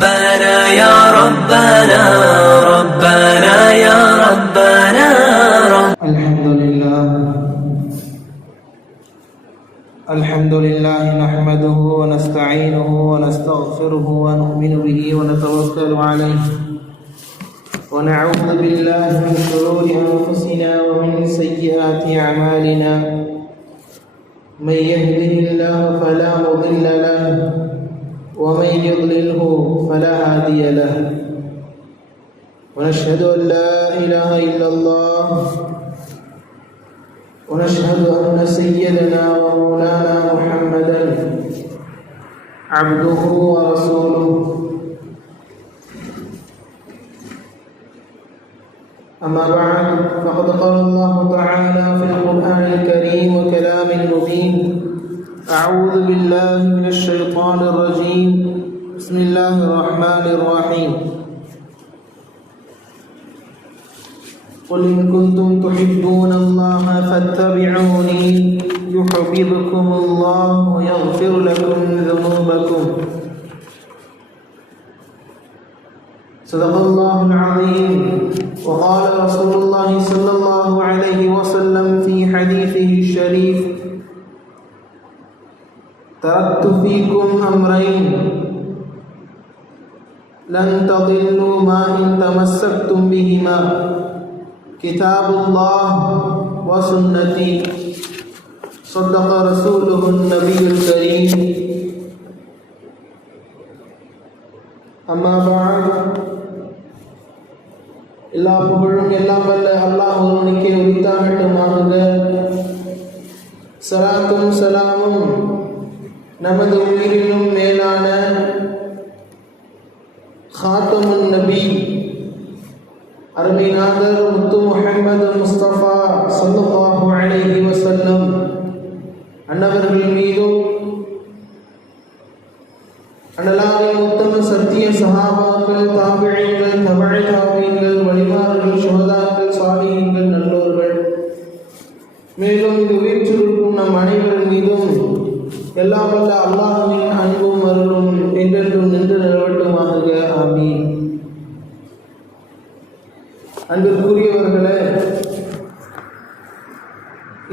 ربنا يا ربنا ربنا يا ربنا الحمد لله نحمده ونستعينه ونستغفره ونؤمن به ونتوكل عليه ونعوذ بالله من شرور أنفسنا ومن سيئات أعمالنا من يهده الله فلا مضل له ومن يضلله فلا هادي له ونشهد أن لا إله إلا الله ونشهد أن سيدنا ومولانا محمدا عبده ورسوله أما بعد فقد قال الله تعالى في القرآن الكريم وكلام المبين أعوذ بالله من الشيطان الرجيم بسم الله الرحمن الرحيم قل إن كنتم تحبون الله فاتبعوني يحببكم الله ويغفر لكم ذنوبكم صدق الله العظيم وقال رسول الله صلى الله عليه وسلم في حديثه الشريف تركت فيكم أمرين لن تضلوا ما إن تمسكتم بهما كتاب الله وسنتي صدق رسوله النبي الكريم أما بعد எல்லா புகழும் எல்லாம் வல்ல அல்லாஹ் ஒருவனுக்கே உரித்தாகட்டுமாக. ஸலாத்தும் ஸலாமும் நமது உயிரிலும் மேலான ஹாத்தமுன் நபி அருமைநாதர் முத்து முஹம்மது முஸ்தபா ஸல்லல்லாஹு அலைஹி வஸல்லம் அன்னவர்கள் மீதும் அன்னலாவின் உத்தம சத்திய சஹாபாக்கள், தாபிஈன்கள், தபஅ தாபிஈன்கள், வலிமார்கள், ஷுஹதாக்கள், சாலிஹீன்கள், நல்லோர்கள், மேலும் இங்கு வீற்றிருக்கும் நம் அனைவர் மீதும் எல்லாம் வல்ல அல்லாஹ்வின் அன்பும் அருளும் என்றென்றும் நின்று நிலவட்டுமாக. ஆமீன். அன்பிற்குரியவர்களே,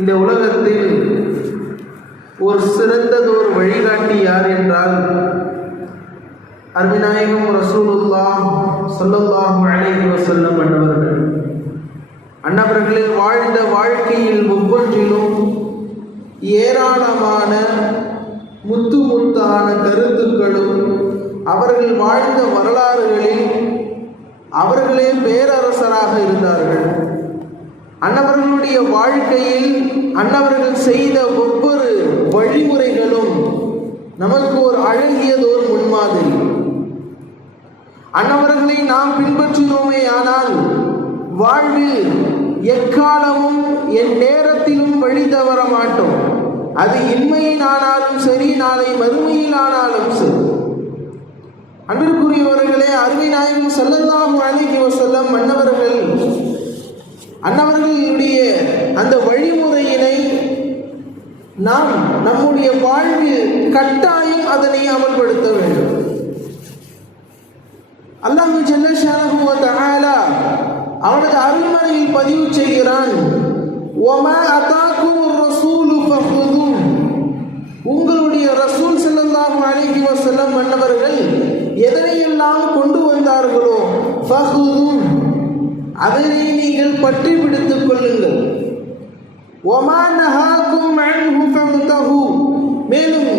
இந்த உலகத்தில் ஒரு சிறந்ததொரு வழிகாட்டி யார் என்றால் அருமைநாயகம் ரசூலுல்லாஹ் ஸல்லல்லாஹு அலைஹி வஸல்லம் அன்னவர்கள். அன்னவர்களில் வாழ்ந்த வாழ்க்கையில் ஒவ்வொன்றிலும் ஏராளமான முத்து முத்தான கருத்துக்களும், அவர்கள் வாழ்ந்த வரலாறுகளில் அவர்களே பேரரசராக இருந்தார்கள். அன்னவர்களுடைய வாழ்க்கையில் அன்னவர்கள் செய்த ஒவ்வொரு வழிமுறைகளும் நமக்கு ஒரு அழகியதோர் முன்மாதிரி. அன்னவர்களை நாம் பின்பற்றினோமே ஆனால் வாழ்வில் எக்காலமும் என் நேரத்திலும் வழி தவற மாட்டோம். அது இன்மையில் ஆனாலும் சரி, நாளை மறுமையில் ஆனாலும் சரி. அன்பிற்குரியவர்களே, அருமை நாயகம் ஸல்லல்லாஹு அலைஹி வஸல்லம் அன்னவர்களுடைய அந்த வழிமுறையினை நாம் நம்முடைய வாழ்வில் கட்டாயம் அதனை அமல்படுத்த வேண்டும். அல்லாஹ் ஜல்ல ஷானஹு வ தஆலா அவனது அருள்மறையில் பதிவு செய்கிறான், வமா அதாகுர் ரசூலு ஃபஹுது. உங்களுடைய ரசூல் ஸல்லல்லாஹு அலைஹி வஸல்லம் அன்னவர்கள் எதனையெல்லாம் கொண்டு வந்தார்களோ ஃபஹுது, அதனை நீங்கள் பற்றி பிடித்துக் கொள்ளுங்கள். வமா நஹாகும் அன்ஹு ஃபன்தஹு. மேலும்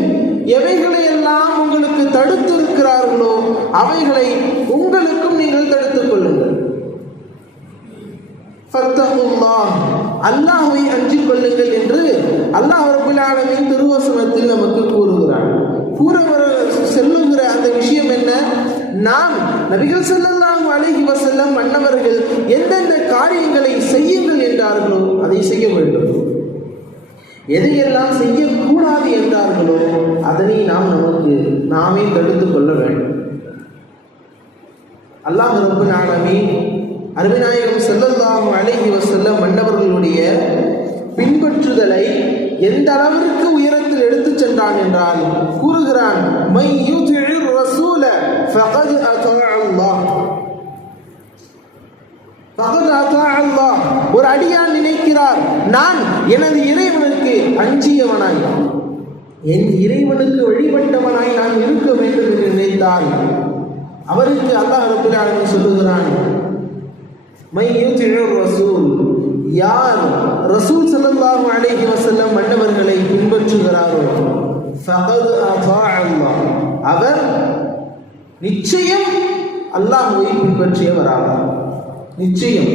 எவைகளையெல்லாம் உங்களுக்கு தடுத்து இருக்கிறார்களோ அவைகளை உங்களுக்கும் நீங்கள் தடுத்துக் கொள்ளுங்கள். ஃபத்தகுல்லாஹ், அல்லாஹ்வை அஞ்சிக் கொள்ளுங்கள் என்று அல்லாஹ் ரப்பல் ஆலமீன் திருவசனத்தில் நமக்கு கூறுகிறார். செல்லுகிற அந்த விஷயம் என்ன? நாம் நபிகள் ஸல்லல்லாஹு அலைஹி வஸல்லம் அன்னவர்கள் எந்தெந்த காரியங்களை செய்யுங்கள் என்றார்களோ அதை செய்ய வேண்டும். எதையெல்லாம் செய்யக்கூடாது என்றார்களோ அதனை நாமே தடுத்துக் கொள்ள வேண்டும். அல்லாஹ் ரப்பல் ஆலமீன் அருமைநாயகம் ஸல்லல்லாஹு அலைஹி வஸல்லம் மன்னவர்களுடைய பின்பற்றுதலை எந்த அளவிற்கு உயரத்தில் எடுத்துச் சென்றான் என்றால் கூறுகிறான், மை யுதிஇர் ரசூல ஃபகத் அடியான் நினைக்கிறார், நான் எனது இறைவனுக்கு அஞ்சியவனாய், என் இறைவனுக்கு வழிபட்டவனாய் நான் இருக்க வேண்டும் என்று நினைத்தால் அவருக்கு அல்லாஹ் ரப்பல் ஆலமீன் சொல்லுகிறான், மை யுதிஉர் ரசூல், யார் ரசூல் ஸல்லல்லாஹு அலைஹி வஸல்லம் மன்னவர்களை பின்பற்றுகிறாரோ ஃபகத் அஸா அல்லாஹ், அவர் நிச்சயம் அல்லாஹ்வை பின்பற்றியவராவார். நிச்சயம்.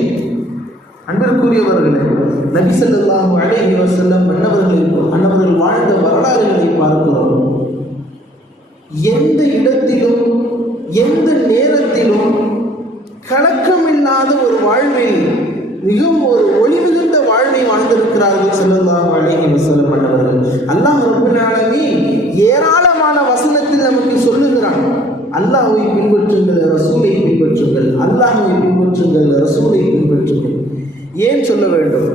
அன்பிற்குரியவர்களே, நபி ஸல்லல்லாஹு அலைஹி வஸல்லம் மன்னவர்கள் வாழ்ந்த வரலாறுகளை பார்க்கிறோம். எந்த இடத்திலும் எந்த நேரத்திலும் கலக்கமில்லாத ஒரு வாழ்வில் மிகவும் ஒரு ஒளி மிகுந்த வாழ்வை வாழ்ந்திருக்கிறார்கள் ஸல்லல்லாஹு அலைஹி வஸல்லம் மன்னவர்கள். அல்லாஹ் ரப்பல் ஆலமீன் ஏராளமான வசனத்தில் நமக்கு சொல்லுகிறான், அல்லாஹ்வை பின்பற்றுங்கள், ரசூலை பின்பற்றுங்கள், அல்லாஹ்வை பின்பற்றுங்கள், ரசூலை பின்பற்றுங்கள். ஏன் சொல்ல வேண்டும்?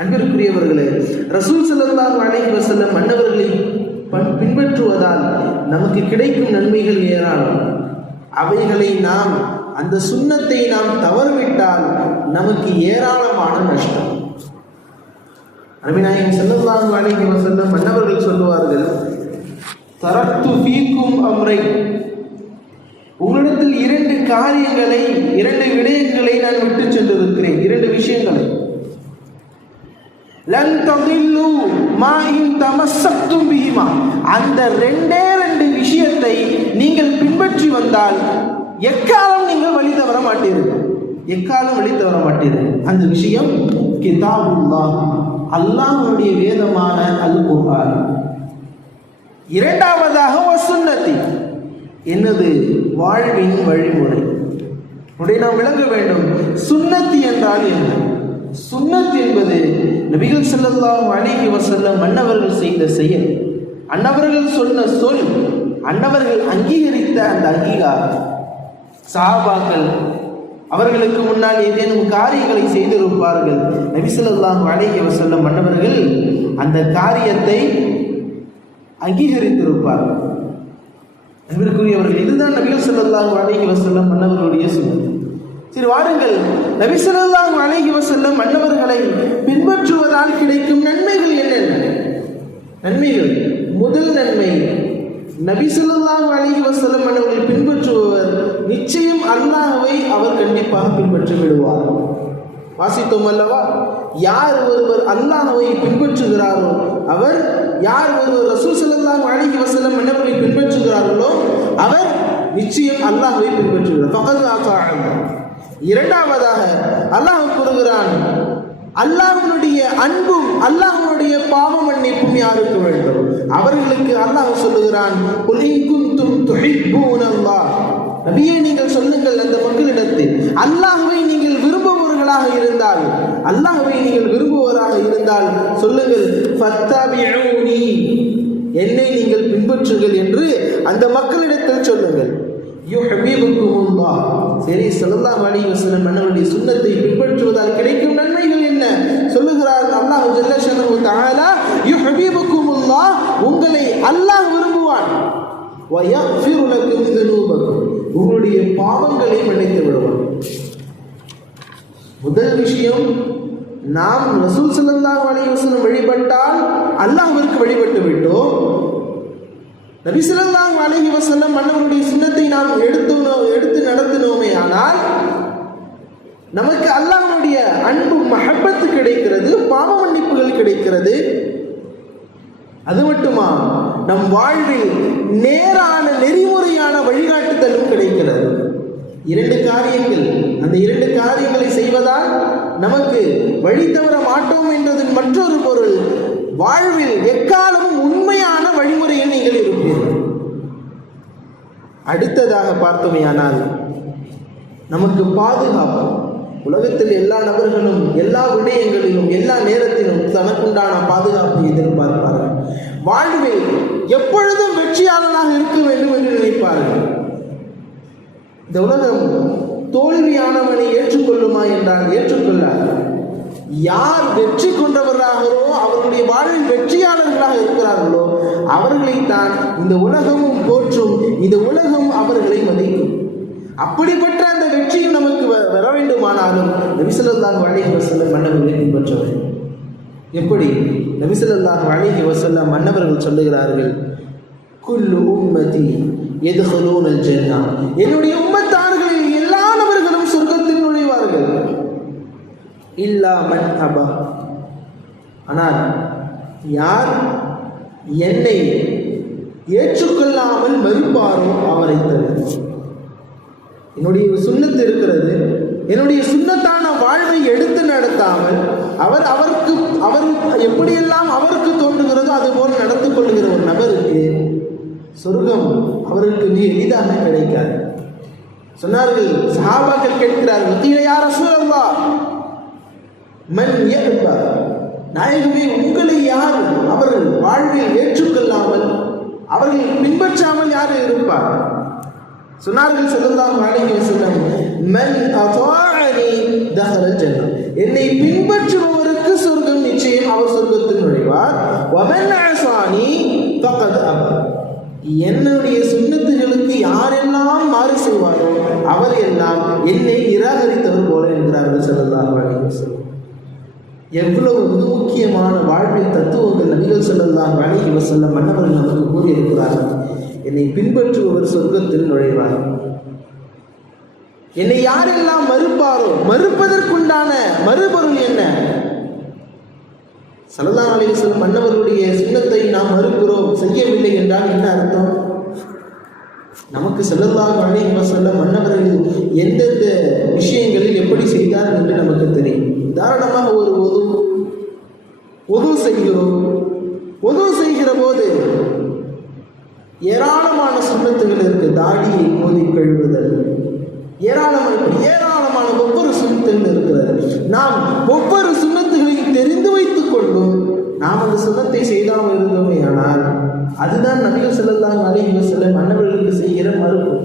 அன்பிற்குரியவர்களே, ரசூல் ஸல்லல்லாஹு அலைஹி வஸல்லம் மன்னவர்களை பின்பற்றுவதால் நமக்கு கிடைக்கும் நன்மைகள் ஏராளம். அவைகளை நாம், அந்த சுன்னத்தை நாம் தவறவிட்டால் நமக்கு ஏராளமான நஷ்டம். நபி நாயகம் ஸல்லல்லாஹு அலைஹி வஸல்லம் மன்னவர்கள் சொல்லுவார்கள், தரத்து ஃபீக்கும் அம்ரை, உங்களிடத்தில் 2 காரியங்களை, 2 விடயங்களை நான் விட்டு சென்றிருக்கிறேன், 2 விஷயங்களை. லன் ததில்லு மா இன் தமஸ்ஸக்தும் பிஹிமா, அந்த 2 விஷயத்தை நீங்கள் பின்பற்றி வந்தால் எக்காலம் நீங்கள் வழி தவற மாட்டீர்கள், எக்காலம் வழி தவற மாட்டீர்கள். அந்த விஷயம் கிதாபுல்லாஹ், அல்லாஹ்வுடைய வேதமான அல் குர்ஆன். இரண்டாவதாக வசுன்னதி, என்னது? வாழ்வின் வழிமுறை. உடனே நாம் விளங்க வேண்டும், சுன்னத்தி என்றால் என்ன? சுன்னத் என்பது நபிகள் ஸல்லல்லாஹு அலைஹி வஸல்லம் அன்னவர்கள் செய்த செயல், அன்னவர்கள் சொன்ன சொல், அன்னவர்கள் அங்கீகரித்த அந்த அங்கீகாரம். சஹாபாக்கள் அவர்களுக்கு முன்னால் ஏதேனும் காரியங்களை செய்திருப்பார்கள், நபி ஸல்லல்லாஹு அலைஹி வஸல்லம் அன்னவர்கள் அந்த காரியத்தை அங்கீகரித்திருப்பார்கள். அன்பிற்குரியவர்கள், இதுதான் நபிகள் ஸல்லல்லாஹு அலைஹி வஸல்லம் அன்னவர்களுடைய சுன்னத். சரி, வாருங்கள், நபி ஸல்லல்லாஹு அலைஹி வஸல்லம் அன்னவர்களை பின்பற்றுவதால் கிடைக்கும் நன்மைகள் என்னென்ன? நன்மைகள், முதல் நன்மை, நபி ஸல்லல்லாஹு அலைஹி வஸல்லம் அன்னவர்களை பின்பற்றுபவர் நிச்சயம் அல்லாஹ்வை அவர் கண்டிப்பாக பின்பற்றி விடுவார். வாசித்தோம் அல்லவா? யார் ஒருவர் அல்லாஹ்வை பின்பற்றுகிறாரோ அவர், யார் ஒருவர் ரசூல் ஸல்லல்லாஹு அலைஹி வஸல்லம் அன்னவர்களை பின்பற்றுகிறார்களோ அவர் நிச்சயம் அல்லாஹ்வை பின்பற்றுகிறார். ஃபகத் அஸா அல்லாஹ். இரண்டாவதாக அல்லாஹ் கூறுகிறான், அல்லாஹ்வுடைய அன்பும் அல்லாஹ்வுடைய பாவ மன்னிப்பும் யாருக்கு வேண்டும்? அவர்களுக்கு அல்லாஹ் சொல்லுகிறான், குல் இன் குன்தும் துஹிப்பூனல்லாஹ், நபியே நீங்கள் சொல்லுங்கள் அந்த மக்களிடத்தில், அல்லாஹ்வை நீங்கள் விரும்புபவர்களாக இருந்தால், அல்லாஹ்வை நீங்கள் விரும்புவராக இருந்தால் சொல்லுங்கள், ஃபத்தபிஊனி, என்னை நீங்கள் பின்பற்றுங்கள் என்று அந்த மக்களிடத்தில் சொல்லுங்கள். யுஹ்பிபுக்குமுல்லாஹ். சரி, ஸல்லல்லாஹு அலைஹி வஸல்லம் அன்னவருடைய சுன்னத்தை பின்பற்றுவதால் கிடைக்கும் நன்மைகள் என்ன? சொல்லுகிறார் அல்லாஹ் ஜல்ல ஷஅனுஹு தஆலா, யுஹ்பிபுக்குமுல்லாஹ், உங்களை அல்லாஹ் விரும்புவான். வ யக்ஃபிரு லக்கும் ذுனூபக்கும், உங்களுடைய பாவங்களை மன்னித்து விடுவான். முதல் விஷயம், நாம் ரசூல் ஸல்லல்லாஹு அலைஹி வஸல்லம் வழிபட்டால் அல்லாஹ்விற்கு வழிபட்டு விட்டோம். நபி ஸல்லல்லாஹு அலைஹி வஸல்லம் அன்னவருடைய சுன்னத்தை நாம் எடுத்து நடத்தினோமே ஆனால் நமக்கு அல்லாஹ்வுடைய அன்பு மஹப்பத்து கிடைக்கிறது, பாவ மன்னிப்புகள் கிடைக்கிறது. அது மட்டுமா, நம் வாழ்வில் நேரான நெறிமுறையான வழிகாட்டுதலும் கிடைக்கிறது. 2 காரியங்கள், அந்த 2 காரியங்களை செய்வதால் நமக்கு வழி தவற மாட்டோம் என்றதன் மற்றொரு பொருள், வாழ்வில் எக்காலமும் உண்மையான வழிமுறையில் நீங்கள் இருப்பீர்கள். அடுத்ததாக பார்த்தோமேயானால் நமக்கு பாதுகாப்பு. உலகத்தில் எல்லா நபர்களும் எல்லா விடயங்களிலும் எல்லா நேரத்திலும் தனக்குண்டான பாதுகாப்பை எதிர்பார்ப்பார்கள். வாழ்வில் எப்பொழுதும் வெற்றியாளனாக இருக்க வேண்டும் என்று நினைப்பார்கள். இந்த உலகம் தோல்வியானவனை ஏற்றுக்கொள்ளுமா என்றால் ஏற்றுக்கொள்ளாது. யார் வெற்றி கொண்டவர்களாகவோ அவர்களுடைய வாழ்வில் வெற்றியாளர்களாக இருக்கிறார்களோ அவர்களைத்தான் இந்த உலகமும் போற்றும், இந்த உலகம் அவர்களை மதிக்கும். அப்படிப்பட்ட அந்த வெற்றியும் நமக்கு வர வேண்டுமா வேண்டுமானாலும் நபி ஸல்லல்லாஹு அலைஹி வஸல்லம் மன்னவர்களை பின்பற்ற வேண்டும். எப்படி? நபி ஸல்லல்லாஹு அலைஹி வஸல்லம் மன்னவர்கள் சொல்லுகிறார்கள், குல்லு உம்மதி யதுகுலூனல் ஜன்னah, என்னுடைய உம்மத்தார்களில் எல்லா நபர்களும் சொர்க்கத்தில் நுழைவார்கள், இல்லா மன் அபா, ஆனால் யார் என்னை ஏற்றுக்கொள்ளாமல் மறுப்பாரோ அவரை தவிர. என்னுடைய சுன்னத்து இருக்கிறது, என்னுடைய சுன்னத்தான வாழ்வை எடுத்து நடத்தாமல் அவர் எப்படியெல்லாம் அவருக்கு தோன்றுகிறதோ அதுபோல் நடந்து கொள்கிற ஒரு நபருக்கு சொர்க்கம் அவருக்கு மிக எளிதாக கிடைக்காது. சொன்னார்கள், சஹாபாக்கள் கேட்கிறார்கள், கீழே யா ரசூலல்லாஹ் மன் யஹ்பா, நாயகமே உங்களை யார் அவர்கள் வாழ்வில் ஏற்றுக்கொள்ளாமல் அவர்கள் பின்பற்றாமல் யார் இருப்பார்? சொன்னார்கள் ஸல்லல்லாஹு அலைஹி வஸல்லம், மன் அதாஅனி தஹலல் ஜன்னah, என்னை பின்பற்றுபவருக்கு சொர்க்கம் நிச்சயம், அவர் சொர்க்கத்தில் நுழைவார். வமன் அஸானி ஃபகத் அபா, என்னுடைய சுன்னத்துகளுக்கு யாரெல்லாம் மாறு செய்வாரோ அவர் எல்லாம் என்னை நிராகரித்தவர் போல என்கிறார்கள் ஸல்லல்லாஹு அலைஹி வஸல்லம். எவ்வளவு மிக முக்கியமான வாழ்வில் தத்துவங்கள் நபிகள் ஸல்லல்லாஹு அலைஹி வஸல்லம் மன்னவர்கள் நமக்கு கூறியிருக்கிறார்கள். என்னை பின்பற்றுபவர் சொர்க்கத்தில் நுழைவார். என்னை யாரெல்லாம் மறுப்பாரோ, மறுப்பதற்குண்டான மறுபொருள் என்ன? ஸல்லல்லாஹு அலைஹி வஸல்லம் மன்னவர்களுடைய சுன்னத்தை நாம் மறுக்கிறோம், செய்யவில்லை என்றால் என்ன அர்த்தம்? நமக்கு ஸல்லல்லாஹு அலைஹி வஸல்லம் மன்னவர்கள் எந்தெந்த விஷயங்களில் எப்படி செய்தார்கள் என்று நமக்கு தெரியும். உதாரணமாக ஒரு ஒது செய்கிறோம். ஒது செய்கிற போது ஏராளமான சுன்னத்துகள் இருக்கு. தாடியை கோதி கழுவுதல், ஏராளமான ஒவ்வொரு சுன்னத்துகள் இருக்கிறது. நாம் ஒவ்வொரு சுன்னத்துகளையும் தெரிந்து வைத்துக் கொண்டும் நாம் அந்த சுன்னத்தை செய்தாமல் இருந்தோமே ஆனால் அதுதான் நபிகள் ஸல்லல்லாஹு அலைஹி வஸல்லம் மன்னவர்களுக்கு செய்கிற மறுப்பு.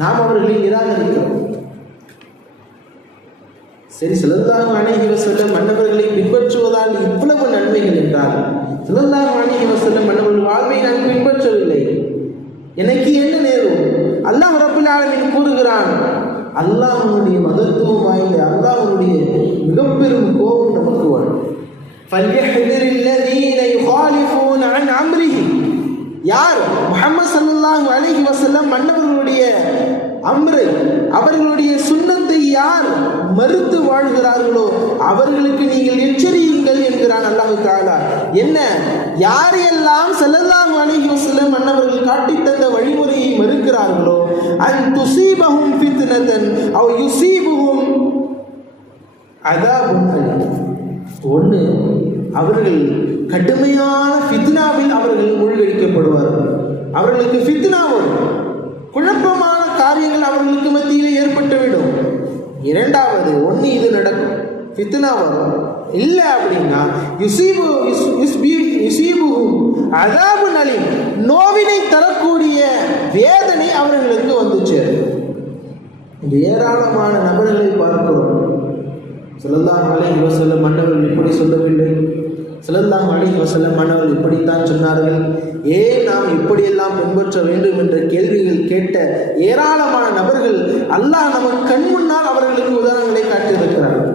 நாம் அவர்களை நிராகரிக்கிறோம். சரி, ஸல்லல்லாஹு அலைஹி வஸல்லம் மன்னவர்களை பின்பற்றுவதால் இவ்வளவு நன்மைகள் என்றால், ஸல்லல்லாஹு அலைஹி வஸல்லம் மன்னவர்கள் வாழ்வை நான் பின்பற்றவில்லை, எனக்கு என்ன நேரும்? அல்லாஹ் ரப்பல் ஆலமீன் கூறுகிறான், அல்லாஹ்வுடைய மகத்துவம் வாய்ந்த அல்லாஹ்வுடைய மிகப்பெரும் கோபம் நமக்கு வரும். ஃபல்யஹ்திரில் லதீன யுகாலிஃபூன அன் அம்ரிஹி, யார் முஹம்மது ஸல்லல்லாஹு அலைஹி வஸல்லம் மன்னவர்களுடைய அம்ரை, அவர்களுடைய சுன்னத்தை யார் மறுத்து வாழ்கிறார்களோ அவர்களுக்கு நீங்கள் எச்சரியுங்கள் என்கிறான் அல்லாஹ் தஆலா. என்ன? யாரெல்லாம் ஸல்லல்லாஹு அலைஹி வஸல்லம் மன்னவர்கள் காட்டித் தந்த வழிமுறையை மறுக்கிறார்களோ, அன் துஸீபஹும் ஃபித்னதன் அவ் யுஸீபுஹும் அஸாபுன் அலீம். ஒன்று, அவர்கள் கடுமையான ஃபித்னாவில் அவர்கள் மூழ்கடிக்கப்படுவார்கள். அவர்களுக்கு ஃபித்னா வரும், குழப்பமான காரியங்கள் அவர்களுக்கு மத்தியிலே ஏற்பட்டுவிடும். இரண்டாவது, ஒன்று இது நடக்கும், ஃபித்னா வரும். இல்லை அப்படின்னா யுஸீபுஹும் அஸாபுன் அலீம், நோவினை தரக்கூடிய வேதனை அவர்களுக்கு வந்து சேரும். ஏராளமான நபர்களை பார்க்கிறோம். ஸல்லல்லாஹு அலைஹி வஸல்லம் மன்னவர்கள் இப்படி சொல்லவில்லை, ஸல்லல்லாஹு அலைஹி வஸல்லம் மன்னவர்கள் இப்படித்தான் சொன்னார்கள், ஏன் நாம் இப்படியெல்லாம் பின்பற்ற வேண்டும் என்ற கேள்விகள் கேட்ட ஏராளமான நபர்கள் அல்லாஹ் நமக்கு கண் முன்னால் அவர்களுக்கு உதாரணங்களை காட்டியிருக்கிறார்கள்.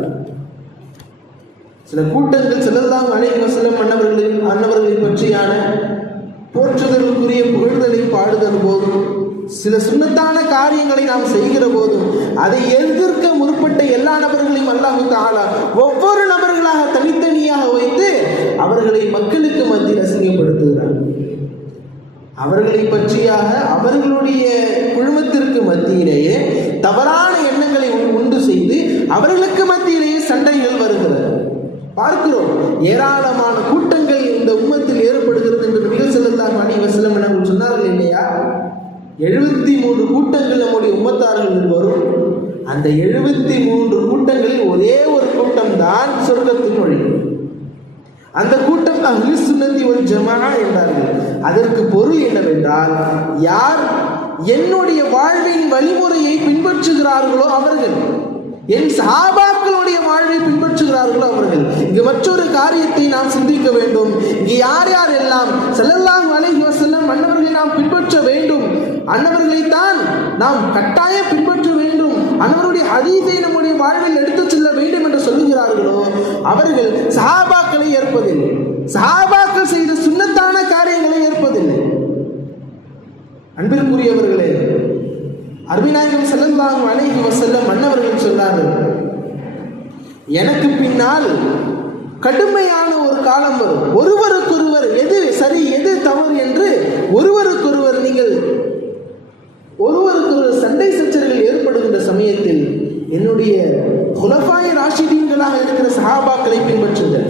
சில கூட்டங்கள் ஸல்லல்லாஹு அலைஹி வஸல்லம் மன்னவர்களை பற்றியான போற்றுதலுக்குரிய புகழ்தலை பாடுதல் போதும், சில சுன்னத்தான காரியங்களை நாம் செய்கிற போதும் அதை எதிர்க்க முற்பட்ட எல்லா நபர்களையும் அல்லாஹ் தஆலா ஒவ்வொரு நபர்களாக தனித்தனியாக வைத்து அவர்களை மக்களுக்கு மத்தியில் அசிங்கப்படுத்துகிறார். அவர்களை பற்றியாக அவர்களுடைய குழுமத்திற்கு மத்தியிலேயே தவறான எண்ணங்களை உண்டு செய்து அவர்களுக்கு மத்தியிலேயே சண்டைகள் வருகிறது. பார்க்கிறோம், ஏராளமான கூட்டங்கள் இந்த உம்மத்தில் ஏற்படுகிறது என்று நபிகள் ஸல்லல்லாஹு அலைஹி வஸல்லம் அவர்கள் சொன்னார்கள் இல்லையா? 73 கூட்டங்கள் நம்முடைய உம்மத்தார்கள் வரும். அந்த 73 கூட்டங்களில் ஒரே ஒரு கூட்டம் தான் சொர்க்கத்தில் நுழையும். அந்த கூட்டம் அஹ்லுஸ் சுன்னத்தி வல் ஜமாஅ என்றார்கள். அதற்கு பொருள் என்னவென்றால், யார் என்னுடைய வாழ்வின் வழிமுறையை பின்பற்றுகிறார்களோ அவர்கள், என் சஹாபாக்களுடைய வாழ்வை பின்பற்றுகிறார்களோ அவர்கள். இங்கு மற்றொரு காரியத்தை நாம் சிந்திக்க வேண்டும். இங்கு யார் யார் எல்லாம் ஸல்லல்லாஹு அலைஹி வஸல்லம் அன்னவர்களை நாம் பின்பற்ற வேண்டும், அன்னவர்களைத்தான் நாம் கட்டாயம் பின்பற்ற வேண்டும், அன்னவருடைய ஹதீஸை நம்முடைய வாழ்வில் எடுத்துச் செல்ல வேண்டும் என்று சொல்லுகிறார்களோ அவர்கள் சஹாபாக்களை ஏற்பதில்லை, சஹாபாக்கள் செய்த சுன்னத்தான காரியங்களை ஏற்பதில்லை. அன்பிற்குரியவர்களே, அருமைநாயகம் ஸல்லல்லாஹு அலைஹி வஸல்லம் அன்னவர்கள் சொன்னார்கள், எனக்கு பின்னால் கடுமையான ஒரு காலம் வரும். ஒருவருக்கொருவர் எது சரி எது தவறு என்று ஒருவருக்கொருவர் சண்டை சச்சரவுகள் ஏற்படுகின்ற சமயத்தில் என்னுடைய குலஃபாய ராஷிதீன்களாக இருக்கிற சஹாபாக்களை பின்பற்றுங்கள்.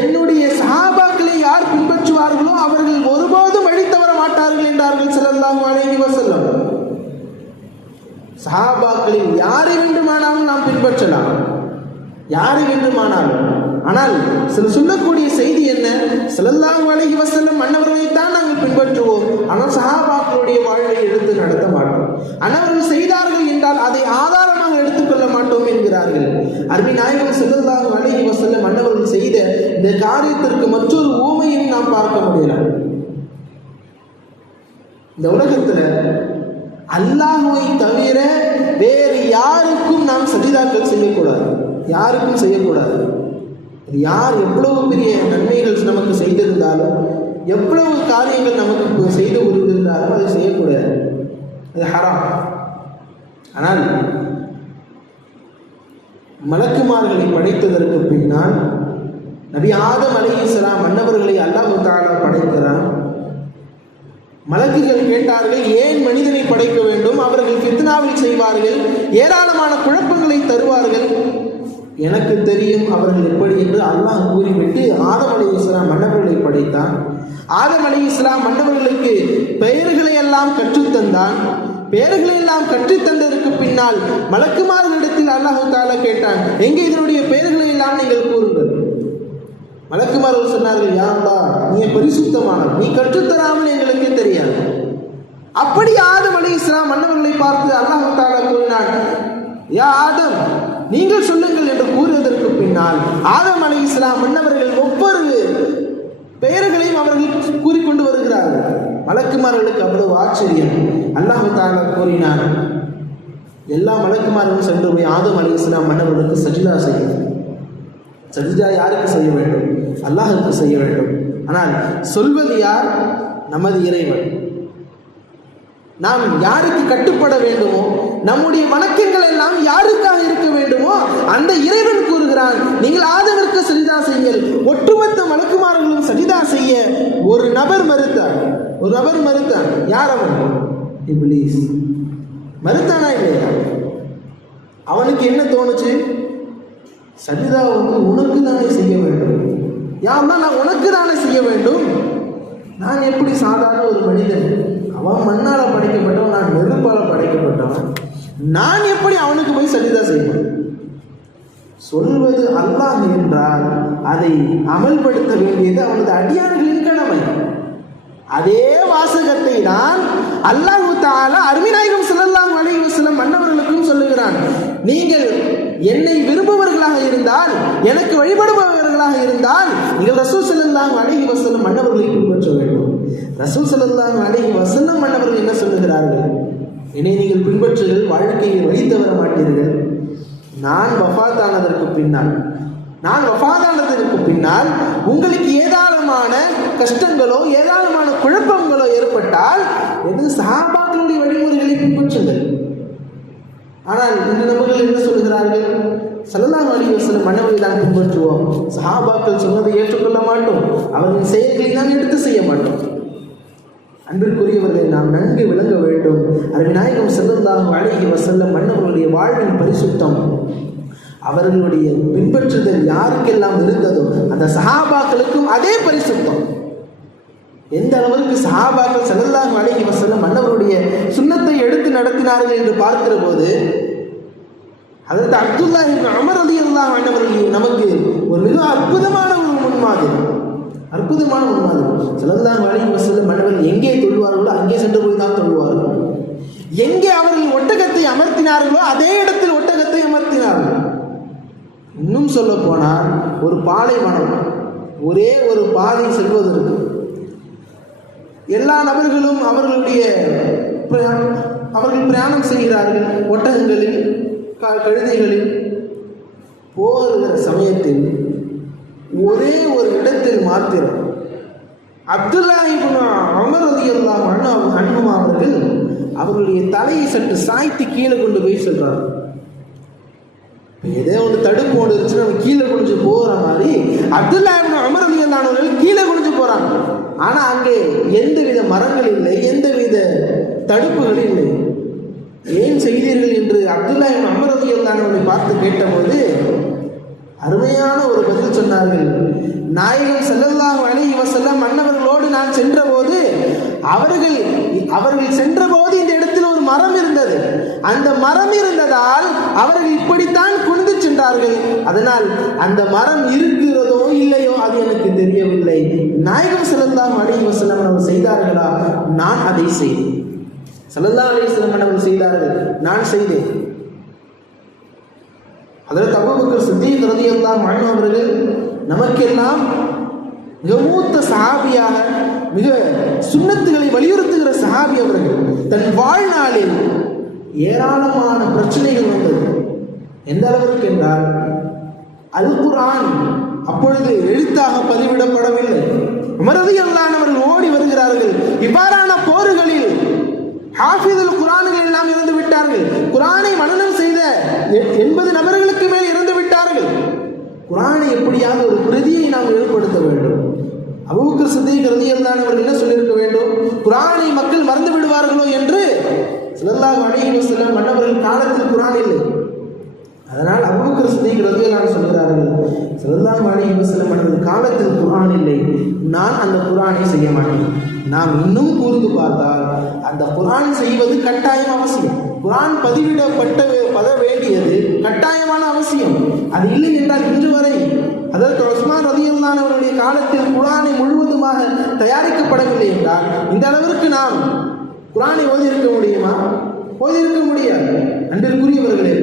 என்னுடைய சஹாபாக்களை யார் பின்பற்றுவார்களோ அவர்கள் ஒருபோதும் வழி தவற மாட்டார்கள் என்றார்கள் ஸல்லல்லாஹு அலைஹி வஸல்லம். சஹாபாக்களில் யாரை வேண்டுமானாலும் நாம் பின்பற்றலாம், யாரை வேண்டுமானாலும். ஆனால் சில சொல்லக்கூடிய செய்தி என்ன? ஸல்லல்லாஹு அலைஹி வஸல்லம் அன்னவர்களைத்தான் நாங்கள் பின்பற்றுவோம், ஆனால் சஹாபாக்களுடைய வாழ்வை எடுத்து நடத்த மாட்டோம். அன்னவர்கள் செய்தார்கள் என்றால் அதை ஆதாரமாக எடுத்துக்கொள்ள மாட்டோம் என்கிறார்கள். அருமை நாயகம் ஸல்லல்லாஹு அலைஹி வஸல்லம் அன்னவர்கள் செய்த இந்த காரியத்திற்கு மற்றொரு ஊமையும் நாம் பார்க்க முடியலாம். இந்த உலகத்தில் அல்லாஹ்வை தவிர வேறு யாருக்கும் நாம் சஜிதாக்கள் செய்யக்கூடாது, யாருக்கும் செய்யக்கூடாது. யார் எவ்வளவு பெரிய நன்மைகள் நமக்கு செய்திருந்தாலும், எவ்வளவு காரியங்கள் நமக்கு செய்து உறுதியிருந்தாலும் அதை செய்யக்கூடாது, அது ஹராம். ஆனால் மலக்குமார்களை படைத்ததற்கு பின்னால் நபி ஆதம் அலைஹிஸ்ஸலாம் அன்னவர்களை அல்லாஹ் தஆலா படைக்கிறான். மலக்குகள் கேட்டார்கள், ஏன் மனிதனை படைக்க வேண்டும்? அவர்கள் ஃபித்னாவில் செய்வார்கள், ஏராளமான குழப்பங்களை தருவார்கள். எனக்கு தெரியும் அவர்கள் எப்படி என்று அல்லாஹ் கூறிவிட்டு ஆதம் அலைஹிஸ்ஸலாம் மன்னவர்களை படைத்தான். ஆதம் அலைஹிஸ்ஸலாம் மன்னவர்களுக்கு பெயர்களை எல்லாம் கற்றுத்தந்தான். பெயர்களை எல்லாம் கற்றுத்தந்ததற்கு பின்னால் மலக்குமார்களிடத்தில் அல்லாஹ் தஆலா கேட்டான், எங்கே இதனுடைய பெயர்களை எல்லாம் நீங்கள் கூறுங்கள். மலக்குமார்கள் சொன்னார்கள், யா அல்லாஹ், நீ பரிசுத்தமானவர், நீ கற்றுத்தராமல் எங்களுக்கு தெரியாது. அப்படி ஆதம் அலைஹிஸ்ஸலாம் மன்னவர்களை பார்த்து அல்லாஹ் தஆலா கூறினான், யா ஆதம், நீங்கள் சொல்லுங்கள் என்று கூறியதற்கு பின்னால் ஆதம் அலைஹிஸ்ஸலாம் மன்னவர்கள் ஒவ்வொரு பெயர்களையும் அவர்கள் கூறிக்கொண்டு வருகிறார்கள். மலக்குமார்களுக்கு அவ்வளவு ஆச்சரியம். அல்லாஹ் தஆலா கூறினான், எல்லா மலக்குமார்களும் சென்று போய் ஆதம் அலைஹிஸ்ஸலாம் மன்னவர்களுக்கு சஜிதா செய்யும். சஜிதா யாருக்கு செய்ய வேண்டும்? அல்லாஹ்வுக்கு செய்ய வேண்டும். ஆனால் சொல்வது யார்? நமது இறைவன். நாம் யாருக்கு கட்டுப்பட வேண்டுமோ, நம்முடைய வணக்கங்கள் எல்லாம் யாருக்காக இருக்க வேண்டுமோ அந்த இறைவன் கூறுகிறான், நீங்கள் ஆதமிற்கு சஜிதா செய்யுங்கள். ஒட்டுமொத்த மலக்குமார்களும் சஜிதா செய்ய ஒரு நபர் மறுத்தான். யார் அவன்? இப்லீஸ். மறுத்தானா இல்லையா? அவனுக்கு என்ன தோணுச்சு? சஜிதா உனக்கு தானே செய்ய வேண்டும். யாருன்னா நான் உனக்கு தானே செய்ய வேண்டும். நான் எப்படி சாதாரண ஒரு மனிதன், அவன் மண்ணால் படைக்கப்பட்டவன், நான் நெருப்பால் படைக்கப்பட்டவன், நான் எப்படி அவனுக்கு போய் சஜிதா செய்வேன்? சொல்வது அல்லாஹ் என்றால் அதை அமல்படுத்த வேண்டியது அவனது அடியார்களின் கடமை. அதே வாசகத்தை தான் அல்லாஹ் தஆலா அருமைநாயகம் ஸல்லல்லாஹு அலைஹி வஸல்லம் மன்னவர்களுக்கும் சொல்லுகிறான். நீங்கள் என்னை விரும்புபவர்களாக இருந்தால், எனக்கு வழிபடுபவர்களாக இருந்தால், நீங்கள் ரசூல் ஸல்லல்லாஹு அலைஹி வஸல்லம் மன்னவர்களை பின்பற்ற வேண்டும். ரசூல் ஸல்லல்லாஹு அலைஹி வஸல்லம் மன்னவர்கள் என்ன சொல்லுகிறார்கள்? என்னை நீங்கள் பின்பற்றுங்கள், வாழ்க்கையில் வழி தவற மாட்டீர்கள். நான் வஃபாத்தானதற்கு பின்னால் உங்களுக்கு ஏதாளமான கஷ்டங்களோ ஏதாளமான குழப்பங்களோ ஏற்பட்டால் எனது சஹாபாக்களுடைய வழிமுறைகளை பின்பற்றுங்கள். ஆனால் இன்று நபர்கள் என்ன சொல்கிறார்கள்? ஸல்லல்லாஹு அலைஹி வஸல்லம் மன்னவர்களை தான் பின்பற்றுவோம், சஹாபாக்கள் சொன்னதை ஏற்றுக்கொள்ள மாட்டோம், அவர்களின் செயல்களை நாம் எடுத்து செய்ய மாட்டோம். அன்பிற்குரியவர்களை நாம் நன்கு விளங்க வேண்டும். அருமைநாயகம் ஸல்லல்லாஹு அலைஹி வஸல்லம் மன்னவர்களுடைய வாழ்வின் பரிசுத்தம், அவர்களுடைய பின்பற்றுதல் யாருக்கெல்லாம் இருந்ததோ அந்த சஹாபாக்களுக்கும் அதே பரிசுத்தம். எந்த அளவிற்கு சஹாபாக்கள் ஸல்லல்லாஹு அலைஹி வஸல்லம் மன்னவருடைய சுன்னத்தை எடுத்து நடத்தினார்கள் என்று பார்க்கிற போது ஹஜ்ரத் அப்துல்லாஹ் இப்னு உமர் ரலியல்லாஹு அன்ஹு அவர்கள் நமக்கு ஒரு மிக அற்புதமான ஒரு முன்மாதிரி. ஸல்லல்லாஹு அலைஹி வஸல்லம் மன்னவர்கள் எங்கே தொழுவார்களோ அங்கே சென்று போய் தான் தொழுவார்கள். எங்கே அவர்கள் ஒட்டகத்தை அமர்த்தினார்களோ அதே இடத்தில் ஒட்டகத்தை அமர்த்தினார்கள். இன்னும் சொல்ல போனால் ஒரு பாலைவனம், ஒரே ஒரு பாதை செல்வதற்கு எல்லா நபர்களும் அவர்களுடைய அவர்கள் பிரயாணம் செய்கிறார்கள் ஒட்டகங்களில் கழுதைகளில். போகிற சமயத்தில் ஒரே ஒரு இடத்தில் மாத்திரம் அப்துல்லா இப்னு உமர் ரலியல்லாஹு அன்ஹு அவர்கள் அவர்களுடைய தலையை சற்று சாய்த்து கீழே கொண்டு போய் சொல்றார். ஏதோ ஒன்று தடுப்பு ஒன்று இருந்துச்சுன்னா அவன் கீழே குனிஞ்சு போகிற மாதிரி அப்துல்லா இப்னு உமர் ரலியல்லாஹு அன்ஹு அவர்கள் கீழே குனிஞ்சு போறாங்க. ஆனால் அங்கே எந்தவித மரங்கள் இல்லை, எந்தவித தடுப்புகள் இல்லை. ஏன் செய்தீர்கள் என்று அப்துல்லா இப்னு உமர் ரலியல்லாஹு அன்ஹு அவர்களை பார்த்து கேட்டபோது அருமையான ஒரு பதில் சொன்னார்கள். நாயகம் ஸல்லல்லாஹு அலைஹி வஸல்லம் மன்னவர்களோடு நான் சென்றபோது அவர்கள் சென்றபோது இந்த இடத்தில் ஒரு மரம் இருந்தது. அந்த மரம் இருந்ததால் அவர்கள் இப்படித்தான் குனிந்து சென்றார்கள். அதனால் அந்த மரம் இருக்கிறதோ இல்லையோ அது எனக்கு தெரியவில்லை. நாயகம் ஸல்லல்லாஹு அலைஹி வஸல்லம் அவர்கள் செய்தார்களா? நான் அதை செய்தேன். ஸல்லல்லாஹு அலைஹி வஸல்லம் அவர்கள் செய்தார்கள், நான் செய்தேன். ஹஜ்ரத் அபூபக்கர் சித்தீக் ரலியல்லாஹு அன்ஹு அவர்கள் நமக்கெல்லாம் மிக மூத்த சஹாபியாக, மிக சுன்னத்துகளை வலியுறுத்துகிற சஹாபி அவர்கள். தன் வாழ்நாளில் ஏராளமான பிரச்சனைகள் வந்தது. எந்த அளவிற்கு என்றால் அல் குர்ஆன் அப்பொழுது எழுத்தாக பதிவிடப்படவில்லை. உமர் ரலியல்லாஹு அன்ஹு அவர்கள் ஓடி வருகிறார்கள். இவ்வாறான போர்களில் ஹாஃபிதுல் குர்ஆன்கள் எல்லாம் இறந்து விட்டார்கள். குர்ஆனை மனனம் செய்த 80 நபர்களுக்கு மேல் இறந்து விட்டார்கள். குர்ஆனை எப்படியாவது ஒரு பிரதியை நாம் ஏற்படுத்த வேண்டும். அபூபக்கர் சித்தீக் ரலியல்லாஹு அன்ஹு அவர்கள் என்ன சொல்லியிருக்க வேண்டும்? குர்ஆனை மக்கள் மறந்து விடுவார்களோ என்று. ஸல்லல்லாஹு அலைஹி வஸல்லம் மன்னவர்கள் காலத்தில் குர்ஆன் இல்லை. அதனால் அபூபக்கர் சித்தீக் ரலியல்லாஹு அன்ஹு சொல்கிறார்கள், ஸல்லல்லாஹு அலைஹி வஸல்லம் மன்னவர்கள் காலத்தில் குர்ஆன் இல்லை, நான் அந்த குர்ஆனை செய்ய மாட்டேன். நாம் இன்னும் கூர்ந்து பார்த்தால் அந்த குர்ஆன் செய்வது கட்டாயம் அவசியம். குர்ஆன் பதிவிடப்பட வேண்டியது கட்டாயமான அவசியம். அது இல்லை என்றால் இன்று வரை அதற்கு உஸ்மான் ரலியல்லாஹு அன்ஹு அவருடைய காலத்தில் குர்ஆனை முழுவதுமாக தயாரிக்கப்படவில்லை என்றால் இந்த அளவிற்கு நாம் குர்ஆனை ஓதியிருக்க முடியுமா? ஓதியிருக்க முடியாது. அன்பிற்குரியவர்களே,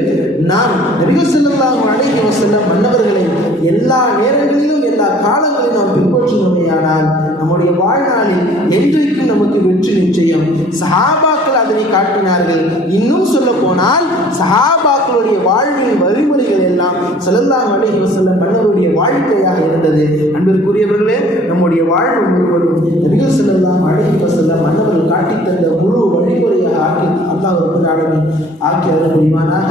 நாம் நபி ஸல்லல்லாஹு அலைஹி வஸல்லம் மன்னவர்களை எல்லா நேரங்களிலும் எல்லா காலங்களிலும் நாம் பின்பற்றினோமேயானால் நம்முடைய வாழ்நாளில் என்றைக்கும் நமக்கு வெற்றி நிச்சயம். சஹாபாக்கள் அதனை காட்டினார்கள். இன்னும் சொல்ல போனால் சஹாபாக்களுடைய வாழ்வின் வழிமுறைகள் எல்லாம் ஸல்லல்லாஹு அலைஹி வஸல்லம் மன்னவருடைய வாழ்க்கையாக இருந்தது. அன்பிற்குரியவர்களே, நம்முடைய வாழ்வு முழுவதும் நபி ஸல்லல்லாஹு அலைஹி வஸல்லம் மன்னவர்கள் காட்டித் தந்த முழு வழிமுறையாக ஆக்கி அல்லாஹ் ரப்பல் ஆலமீன் ஆக்கி அருள் புரிவானாக.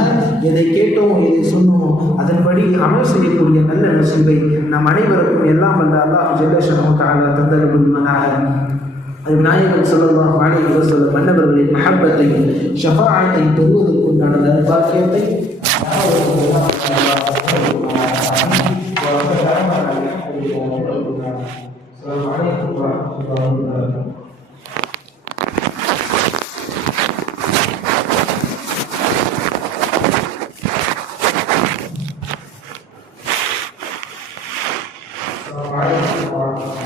எதை கேட்டோமோ எதை சொன்னோமோ அதன்படி அமல் செய்யக்கூடிய நல்ல நசீபை நம் அனைவருக்கும் எல்லாம் வல்ல அல்லாஹ் ஜல்ல ஷஅனுஹு தஆலா தந்தருள் புரிவானாக. அது நாயகம் ஸல்லல்லாஹு அலைஹி வஸல்லம் மன்னவர்களின் மஹப்பத்தை ஷஃபாஅத்தை பெறுவதற்குண்டான பாக்கியத்தை All right.